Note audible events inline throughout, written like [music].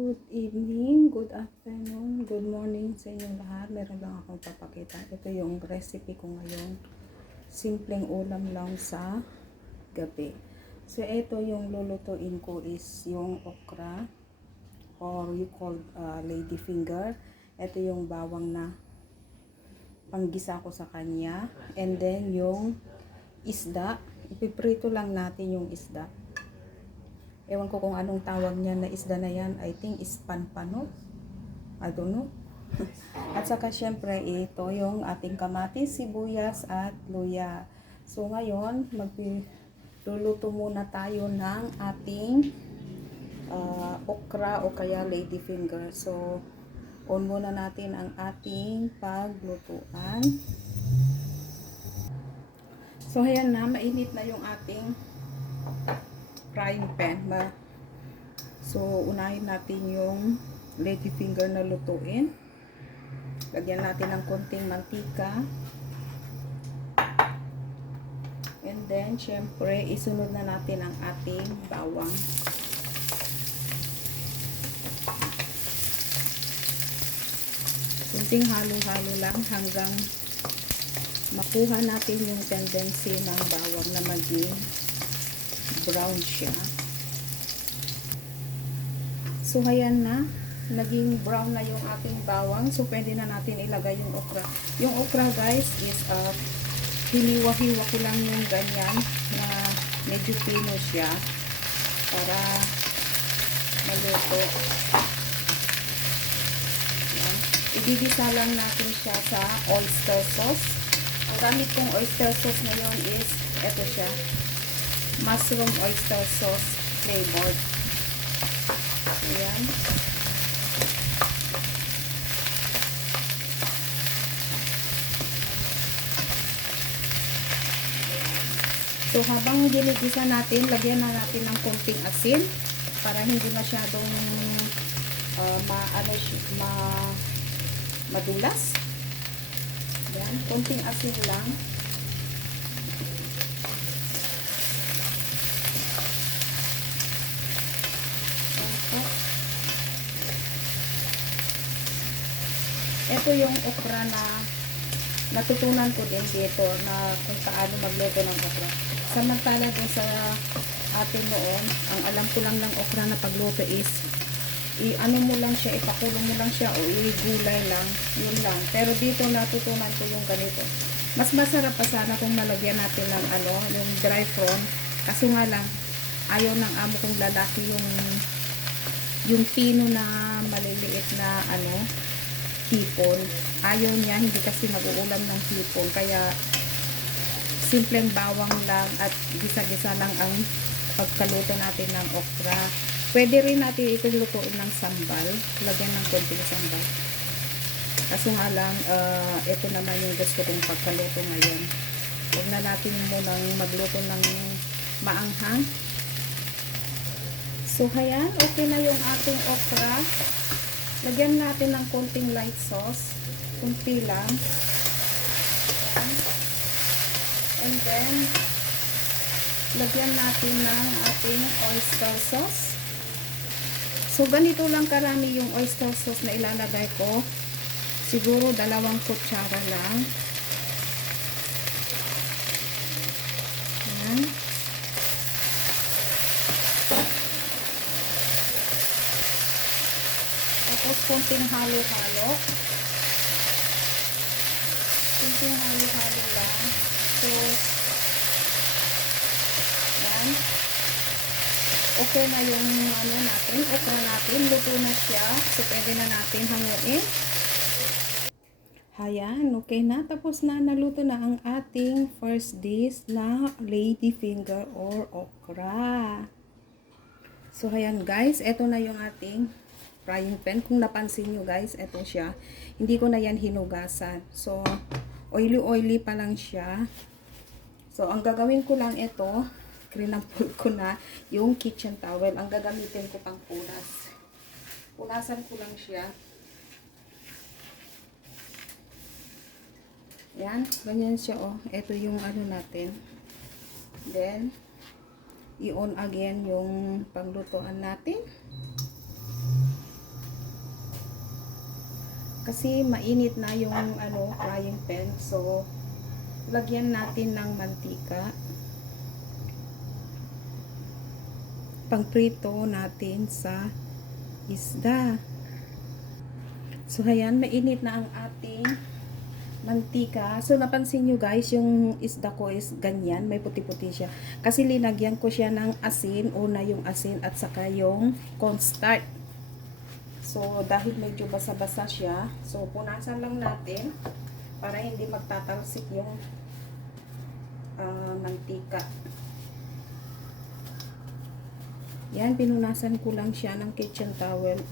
Good evening, good afternoon, good morning sa inyong lahat. Meron lang akong papakita. Ito yung recipe ko ngayon. Simpleng ulam lang sa gabi. So, ito yung lulutuin ko is yung okra or you call uh, lady finger. Ito yung bawang na panggisa ko sa kanya. And then yung isda. Ipiprito lang natin yung isda. Ewan ko kung anong tawag niya na isda na yan. I think is panpanot. I don't know. [laughs] at saka syempre ito yung ating kamatis, sibuyas at luya. So ngayon, magluluto muna tayo ng ating uh, okra o kaya lady finger. So on muna natin ang ating paglutuan. So ayan na, mainit na yung ating frying pan. Ma so, unahin natin yung lady finger na lutuin. Lagyan natin ng konting mantika. And then, syempre, isunod na natin ang ating bawang. Kunting halo-halo lang hanggang makuha natin yung tendency ng bawang na maging brown siya. So, ayan na. Naging brown na yung ating bawang. So, pwede na natin ilagay yung okra. Yung okra, guys, is uh, hiniwa-hiwa ko lang yung ganyan na medyo pino siya para maluto. Yan. Igigisa lang natin siya sa oyster sauce. Ang gamit kong oyster sauce ngayon is ito siya mushroom oyster sauce flavored. Ayan. So, habang ginigisa natin, lagyan na natin ng konting asin para hindi masyadong uh, ma, ano, ma, madulas. Ayan, konting asin lang. Ito yung okra na natutunan ko din dito na kung paano magluto ng okra. Samantala din sa atin noon, ang alam ko lang ng okra na pagluto is i-ano mo lang siya, ipakulong mo lang siya o i-gulay lang, yun lang. Pero dito natutunan ko yung ganito. Mas masarap pa sana kung nalagyan natin ng ano, yung dry prawn. Kaso nga lang, ayaw ng amo kong lalaki yung yung pino na maliliit na ano, hipon. Ayaw niya, hindi kasi nag-uulam ng hipon. Kaya, simpleng bawang lang at gisa-gisa lang ang pagkaluto natin ng okra. Pwede rin natin ito lutuin ng sambal. Lagyan ng konting sambal. Kaso nga lang, uh, ito naman yung gusto kong pagkaluto ngayon. Huwag na natin munang magluto ng maanghang. So, hayan, okay na yung ating okra. Lagyan natin ng konting light sauce. Kunti lang. And then, lagyan natin ng ating oyster sauce. So, ganito lang karami yung oyster sauce na ilalagay ko. Siguro dalawang kutsara lang. Ayan. Tapos, konting halo-halo. Konting halo-halo lang. So, yan. Okay na yung ano natin, okra natin. Luto na siya. So, pwede na natin hanguin. Ayan, okay na. Tapos na, naluto na ang ating first dish na lady finger or okra. So, ayan guys, ito na yung ating frying pan. Kung napansin nyo guys, ito siya. Hindi ko na yan hinugasan. So, oily-oily pa lang siya. So, ang gagawin ko lang ito, krinampul ko na yung kitchen towel. Ang gagamitin ko pang punas. Punasan ko lang siya. Yan, ganyan siya oh. Ito yung ano natin. Then, i-on again yung panglutuan natin. Kasi mainit na yung ano, frying pan. So, lagyan natin ng mantika. Pangprito natin sa isda. So, ayan, mainit na ang ating mantika. So, napansin nyo guys, yung isda ko is ganyan. May puti-puti siya. Kasi linagyan ko siya ng asin. Una yung asin at saka yung cornstarch. So, dahil medyo basa-basa siya, so, punasan lang natin para hindi magtatalsik yung ah, mantika. Yan, pinunasan ko lang siya ng kitchen towel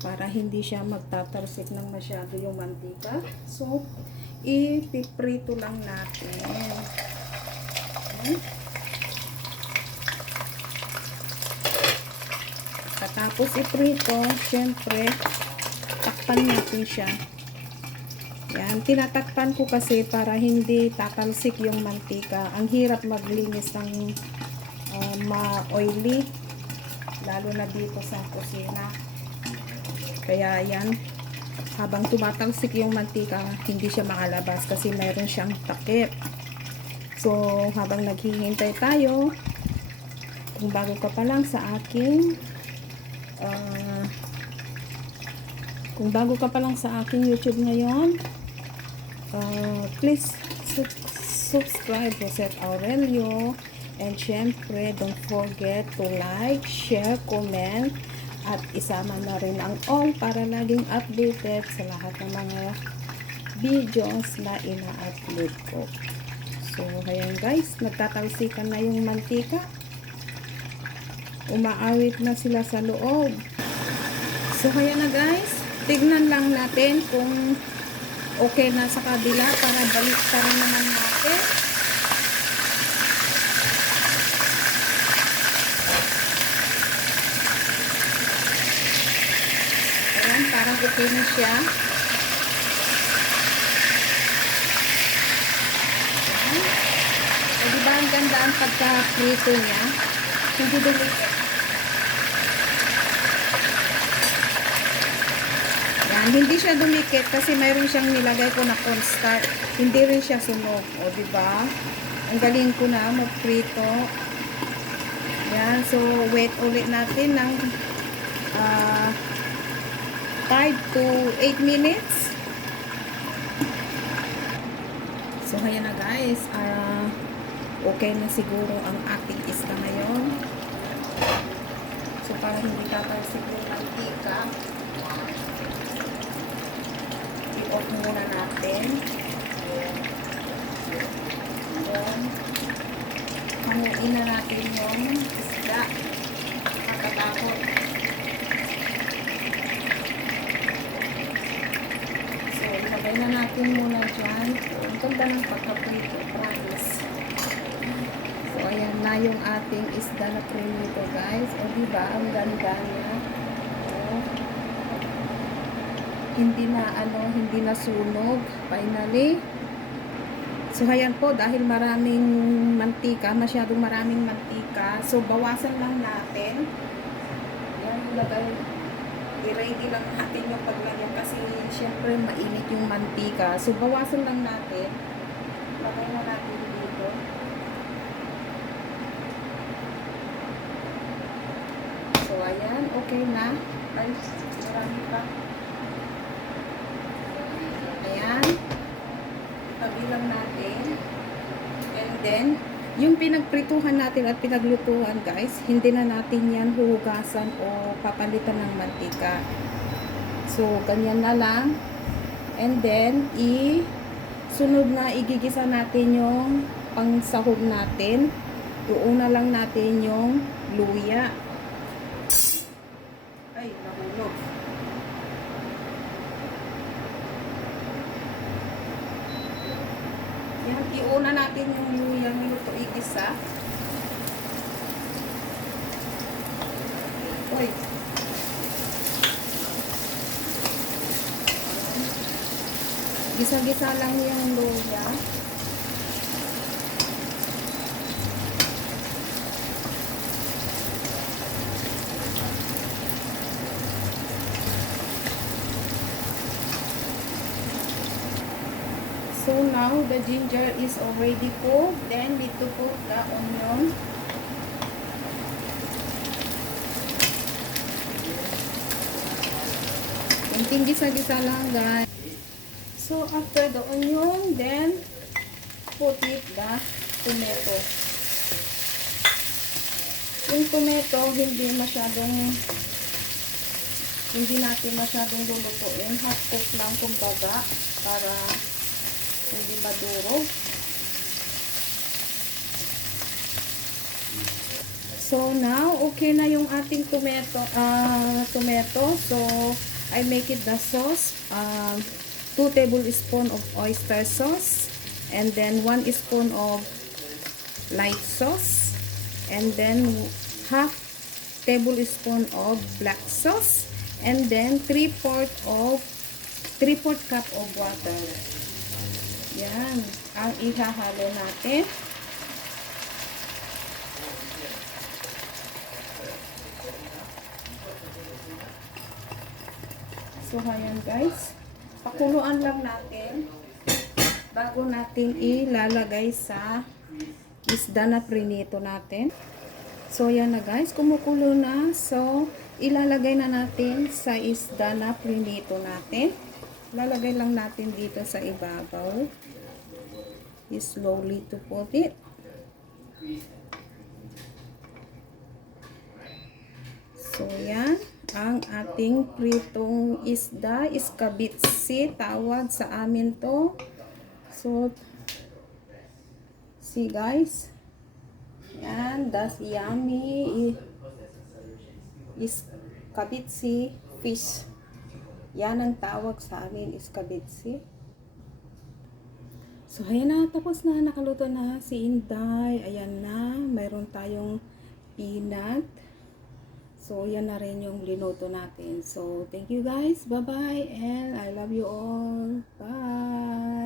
para hindi siya magtatalsik ng masyado yung mantika. So, ipiprito lang natin. Yan. Katapos iprito, syempre, takpan natin siya. Yan, tinatakpan ko kasi para hindi tatalsik yung mantika. Ang hirap maglinis ng uh, ma-oily, lalo na dito sa kusina. Kaya yan, habang tumatalsik yung mantika, hindi siya makalabas kasi mayroon siyang takip. So, habang naghihintay tayo, kung bago ka pa lang sa aking ah, kung bago ka pa lang sa aking YouTube ngayon, uh, please sub- subscribe Rosette Aurelio and syempre don't forget to like, share, comment at isama na rin ang all para laging updated sa lahat ng mga videos na ina-upload ko. So, ayan guys, nagtatalsikan na yung mantika umaawit na sila sa loob. So, kaya na guys, tignan lang natin kung okay na sa kabila para balik pa rin naman natin. Ayan, parang okay na siya. Ayan. O, diba ang ganda ang pagka-prito niya? Hindi dumikit. Yan, hindi siya dumikit kasi mayroon siyang nilagay ko na cornstarch. Hindi rin siya sunog. O, di ba? Ang galing ko na magprito. Yan, so wait ulit natin ng ah 5 to 8 minutes. So, ayan na guys. Ah, okay na siguro ang ating isda ngayon. So, para hindi tatalsik yung mantika, i-off muna natin. Ayan. Hamuin na natin yung isda. Makatakot. So, ilagay na natin muna dyan. So, ang ganda ng pagkaprito, promise. So, ayan na yung ating isda na prito, guys. O, diba? Ang ganda niya. O, hindi na, ano, hindi na sunog. Finally. So, ayan po, dahil maraming mantika, masyadong maraming mantika. So, bawasan lang natin. Yan, ilagay. I-ready lang natin yung paglagyan kasi syempre mainit yung mantika. So, bawasan lang natin. Lagay na natin dito. So, ayan. Okay na. Ay, marami pa. Ayan. Tabi lang natin. And then, yung pinagprituhan natin at pinaglutuhan guys, hindi na natin yan huhugasan o papalitan ng mantika. So, ganyan na lang. And then, i sunod na igigisa natin yung pangsahog natin. Iuna lang natin yung luya. Ay, nahulog. Yan, iuna natin yung luya minuto igisa. Uy. Gisa-gisa lang yung luya. now the ginger is already cooked. Then need to put the onion. Kunting gisa-gisa lang guys. So after the onion, then put it the tomato. Yung tomato, hindi masyadong hindi natin masyadong lulutuin. Half cook lang kumbaga para hindi maduro. So now, okay na yung ating tomato, ah tomato. So, I make it the sauce. Um, 2 tablespoon of oyster sauce. And then 1 spoon of light sauce. And then half tablespoon of black sauce. And then 3 fourth of 3 fourth cup of water. Yan. Ang ihahalo natin. So, ayan guys. Pakuluan lang natin bago natin ilalagay sa isda na prinito natin. So, yan na guys. Kumukulo na. So, ilalagay na natin sa isda na prinito natin. Lalagay lang natin dito sa ibabaw. Slowly to put it. So, yan. Ang ating pritong isda, iskabitsi, tawag sa amin to. So, see guys. Yan, that's yummy. Iskabitsi fish. Yan ang tawag sa amin, iskabitsi. So, ayan na. Tapos na. Nakaluto na si Inday. Ayan na. Mayroon tayong peanut. So, yan na rin yung linuto natin. So, thank you guys. Bye-bye. And I love you all. Bye.